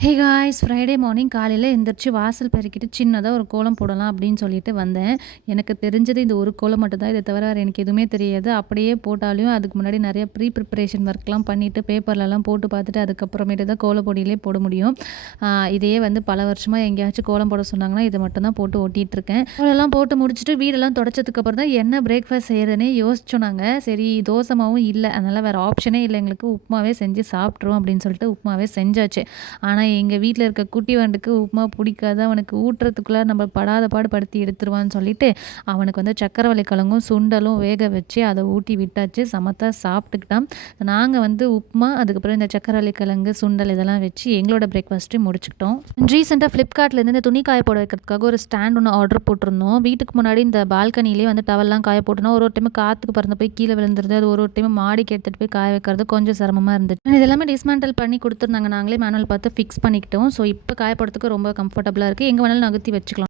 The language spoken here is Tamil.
Hey guys! ஃப்ரைடே மார்னிங் காலையில எந்திரிச்சு வாசல் பெருக்கிட்டு சின்னதா ஒரு கோலம் போடலாம் அப்படின்னு சொல்லிட்டு வந்தேன். எனக்கு தெரிஞ்சது இந்த ஒரு கோலம் மட்டும் தான். இத தவிர வேற எனக்கு எதுவுமே தெரியாது. அப்படியே போட்டாலும் அதுக்கு முன்னாடி நெறைய ப்ரிப்பரேஷன் ஒர்க்லாம் பண்ணிட்டு பேப்பர்லலாம் போட்டு பார்த்துட்டு அதுக்கப்புறமேட்டு தான் கோலப்பொடியிலே போட முடியும். ஆ இதையே வந்து பல வருஷமா எங்கேயாச்சும் கோலம் போட சொன்னாங்கன்னா, இத மட்டும் தான் போட்டு ஒட்டிட்டுருக்கேன். கோலம்லாம் போட்டு முடிச்சுட்டு வீடெல்லாம் தொடச்சதுக்கப்புறம் தான் என்ன பிரேக்ஃபாஸ்ட் செய்றதுன்னே யோசிச்சோம் நாங்க. சரி தோசை மாவும் இல்ல. அதனால வேற ஆப்ஷனே இல்ல எங்களுக்கு. உப்புமாவே செஞ்சு சாப்ட்டுருவோம் அப்படின்னு சொல்லிட்டு உப்புமாவே செஞ்சாச்சு. ஆனா எங்க வீட்ல இருக்க குட்டி வண்டுக்கு உப்புமா பிடிக்காது. அவனுக்கு ஊட்டுறதுக்குள்ள நம்ம படாத பாடு படுத்தி எடுத்துருவான்னு சொல்லிட்டு, அவனுக்கு வந்து சர்க்கரைவள்ளி கிழங்கும், சுண்டலும் வேக வச்சு அத ஊட்டி விட்டாச்சு. சமத்தா சாப்பிட்டுக்கிட்டான். நாங்க வந்து உப்புமா, அதுக்கப்புறம் இந்த சர்க்கரைவள்ளி கிழங்கு, சுண்டல் இதெல்லாம் வச்சு எங்களோட பிரேக்ஃபாஸ்ட்டு முடிச்சுக்கிட்டோம். ரீசென்ட்டா Flipkartலேருந்து இந்த துணி காய போட வைக்கிறதுக்காக ஒரு ஸ்டாண்ட் ஒண்ணு ஆர்டர் போட்டிருந்தோம். வீட்டுக்கு முன்னாடி இந்த பால்கனியிலேயே வந்து டவல்லாம் காய போட்டோம்னா, ஒரு டைம் காத்துக்கு பறந்து போய் கீழ விழுந்துருது. அது ஒரு டைம் மாடிக்கு எடுத்துட்டு போய் காய வைக்கிறது கொஞ்சம் சிரமமா இருந்துச்சு. இது எல்லாமே டிஸ்மேண்டில் பண்ணி குடுத்துருந்தாங்க. நாங்களே மேனுவல் பார்த்து ஃபிக்ஸ் பண்ணிக்கிட்டோம். ஸோ இப்போ காய போடுறதுக்கு ரொம்ப கம்ஃபர்டபுளா இருக்கு. எங்க வேணாலும் நகர்த்தி வச்சுக்கலாம்.